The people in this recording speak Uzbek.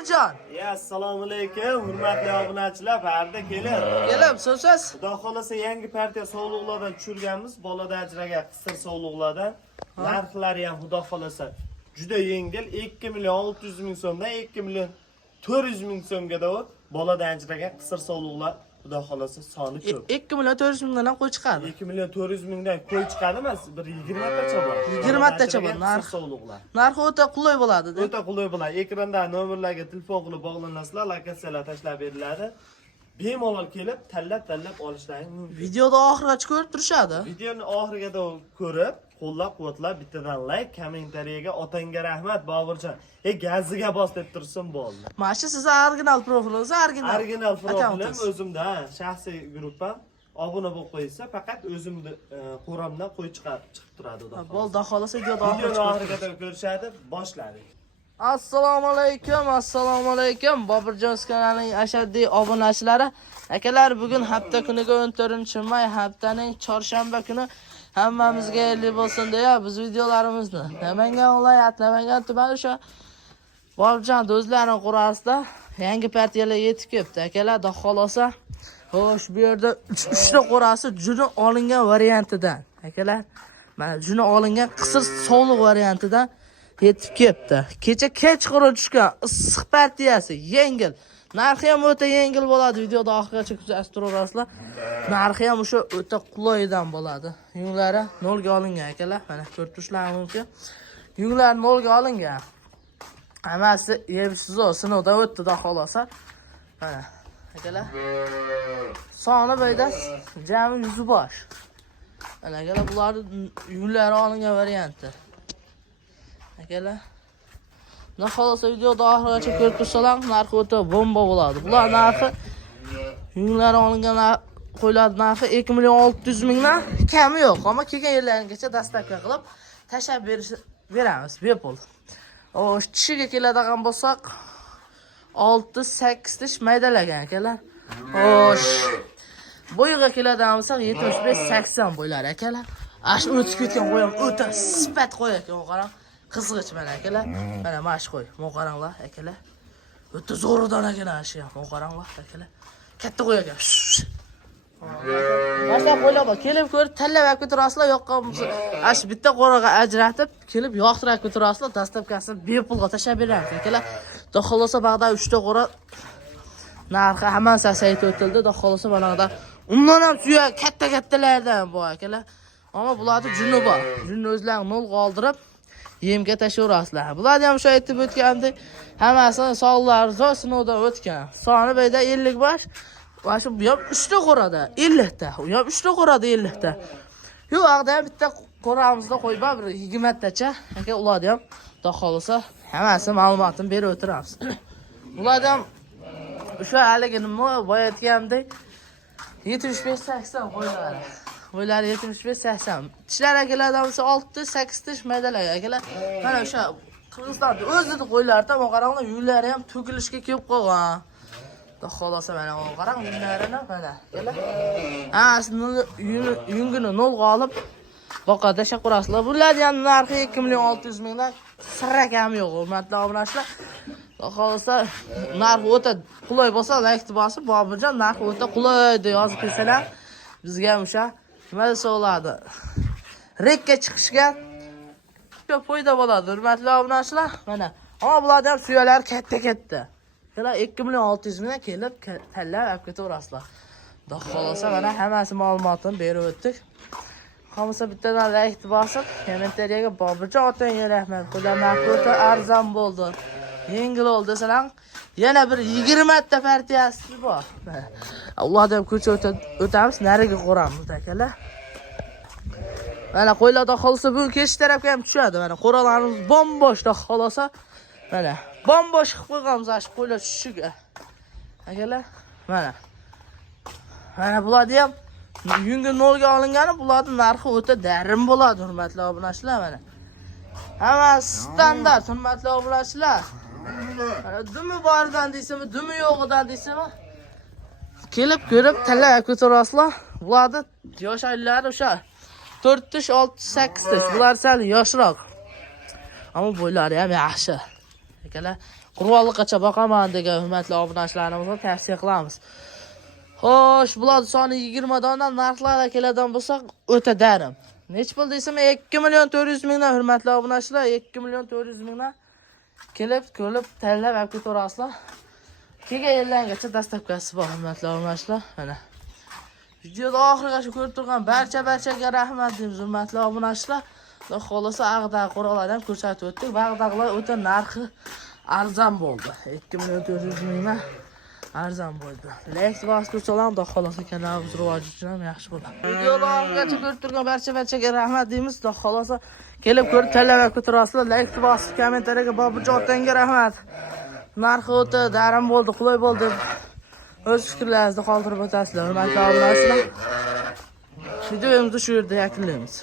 Boburjon. Assalomu alaykum, hurmatli obunachilar, barda keling. Kelim, so'zsiz. Xudo xolasa yangi partiya sovg'alardan tushirganmiz, bolada ajragan qisir sovg'alardan. Narxlari ham xudo xolasa juda yengil, 2 million 600 ming so'mdan 2 million 400 ming so'mga bolada ajragan qisir sovg'alar xudo xolasa soni ko'p. 2 million 400 mingdan ham qo'y chiqadi. 2 million 400 mingdan qo'y chiqadi emas, bir 20 tacha bor. 20 tacha bor. Narxi o'ta qulay bo'ladi. O'ta qulay bo'ladi. Ekranda nomerlarga telefon qilib bog'lanasizlar, lokatsiyalar tashlab beriladi. Bemalol kelib, tanlab olishlaring mumkin. Videoda oxirigacha ko'rib turishadi. Videoni oxiriga ko'rib, qo'llab-quvvatlab bittadan like, kommentariyaga otangga rahmat Boburjon. Gaziga bos deb tursin bo'ldi. Mana shu sizning original profilingiz, original profilim o'zimda, shaxsiy gruppam. Obuna bo'lib qo'ysa, faqat o'zimni qo'ramdan qo'y chiqib turadi. Bo'ldi, xohlasa videoda oxirigacha ko'rishadi, boshladik. Assalomu alaykum. Boburjon kanalining ashaddiy obunachilari. Akalar, bugun hafta kuniga 14-may, haftaning chorshanba kuni hammamizga xayrli bo'lsin deya biz videolarimizni Namangan viloyat, Namangan tumani o'sha Boburjon do'stlarning qurasida yangi partiyalar yetib kelibdi. Akalar, xudo xolosa, xo'sh, bu yerda 3 ta qurasi juni olingan variantidan. Akalar, mana juni olingan qisir sovliq variantidan yetib kelibdi. Kecha kechqurun tushgan issiq partiyasi yengil. Narxi ham o'ta yengil bo'ladi. Videoda oxirigacha kuzatib turasizlar. Narxi ham o'sha o'ta qulaydan bo'ladi. Yunglari 0 ga olingan akalar. Mana ko'rib turishlaringiz mumkin. Yunglar 0 ga olingan. Hammasi yebsiz sinovdan o'tdi da xolosa. Mana akalar. Soni bo'yda jami 100 bosh. Mana akalar, bular yunglari olingan varianti. Akalar, xohlasa videoda oxirigacha ko'rib tursalar, narxi o'ta bomba bo'ladi. Bular narxi yunglari olingan qo'ylar narxi 2 million 600 mingdan kami yo'q. Ammo kelgan yerlaringizga dastlabki qilib tashab beramiz bepul. Tishiga keladigan bo'lsak 6-8 tish maydalagan akalar. Bo'yiga keladigan bo'lsak 75-80 bo'ylar akalar. Ash o'tib ketgan qo'y ham o'ta sifat qo'y ekan, qarang. Qizg'ich mana akalar. Mana mash qo'y. Mo' qaranglar akalar. O'ta zo'rdan akalar ashi ham. Mo' qaranglar akalar. Katta qo'y ekan. Boshqa qo'ylar bor. Kelib ko'rib tanlab olib turasizlar, yoqqan ash bitta qo'raga ajratib, kelib yoqtirib olib turasizlar. Dastlabkasini bepulga tashab beramiz akalar. Xudo xolosa bag'da 3 ta qo'ra narxi hammasi asayib o'tildi. Xudo xolosa mana undan ham suya katta-kattalardan bor akalar. Ammo bularni juni bor. Junni o'zlarini 0 qoldirib yemga tashaverasizlar. Bular ham shu aytib o'tgandek, hammasini sog'lari zo'r sinovdan o'tgan. Soni bo'yda 50 bosh. Va shu bu ham 3 ta qo'rada 50 ta. U ham 3 ta qo'rada 50 ta. Yo'q, aqda ham bitta qo'ramizda qo'yib bir 20 tacha. Aka, ularni ham xudo xolasa hammasi ma'lumotini berib o'tiramiz. Ularni ham o'sha haligi nima boya aytgandek 75-80 qo'ylari. Bo'ylari 75-80. Tishlari akalardan bo'lsa 6-8 tish maydalagan akalar. Mana o'sha Qirg'izistonda o'zida qo'ylardan qaranglar, yunlari ham to'kilishga kelib qolgan. Xudo xolosa mana qarang yunlarini mana. Akalar. Yungini 0 ga olib boqada shaqurasizlar. Bularning ham narxi 2 million 600 mingdan sira kam yo'q, hurmatli obunachilar. Xudo xolosa narxi o'ta qulay bo'lsa, like bosib, Boburjon narxi o'ta qulay deb yozib kelsalar, bizga ham o'sha nima bo'ladi? Rekka chiqishga ko'p foyda bo'ladi, hurmatli obunachilar. Mana, ammo bularning ham suyalari katta-katta. Kelar 2 million 600 mingdan kelib tanlab olib ketaverasizlar. Xudo xolosa mana hammasi ma'lumotini berib o'tdik. Qolmasa bittadan like bosib, kommentariyaga Boburjon otangga rahmat. Xudo narxi arzon bo'ldi. Yengil oldi desalar, yana bir 20 ta partiyasi bor. Ularni ham ko'cha o'tamiz, nariga qo'ramiz akalar. Mana qo'ylarda xolsa bu kech tarafga ham tushadi. Mana qo'ralarimiz bomboshda xolosa. Mana bombosh qilib qo'yganmiz shu qo'ylar tushishiga. Akalar, mana. Mana bularni ham yungi 0 ga olingani, bularning narxi o'ta darin bo'ladi, hurmatli obunachilar mana. Hamma standart, hurmatli obunachilar. Dumi boridan deysizmi, dumi yo'g'idan deysizmi? Kelib ko'rib tanlab ko'tarasizlar. Bularni yosh oylari o'sha 4 tish, 6-8 tish. Bular sal yoshroq. Ammo bo'ylari ham yaxshi. Akalar, qurolliqacha boqaman degan hurmatli obunachilarimizga tavsiya qilamiz. Xo'sh, bular soni 20 dondan narxlarga keladigan bo'lsak, o'ta darim. Nech pul desam 2.400.000 mingdan hurmatli obunachilar, 2.400.000 mingdan kelib, ko'rib, tanlab olib ketarasizlar. Kelgan yerlargacha dastlabkasi bor hurmatli obunachilar. Mana videoda oxirigacha ko'rib turgan barchaga rahmat deymiz hurmatli obunachilar. Xudo xolasa ag'daq qurollardan ko'rsatib o'tdik. Bag'daqlar o'ta narxi arzon bo'ldi. 2.400.000 mingdan arzon bo'ldi. Like bosib tursalar, xudo xolasa kanalimiz rivoji uchun ham yaxshi bo'ladi. Videoda oxirigacha ko'rib turgan barchaga rahmat deymiz. Xudo xolasa kelib ko'rib tanlab o'tirasizlar. Like bosib, kommentariyaga Boburjon otanga rahmat. Narxi o'ta darim bo'ldi, qulay bo'ldi. O'z fikrlaringizni qoldirib o'tasizlar. Hurmatli obunachilar. Videomizni shu yerda yakunlaymiz.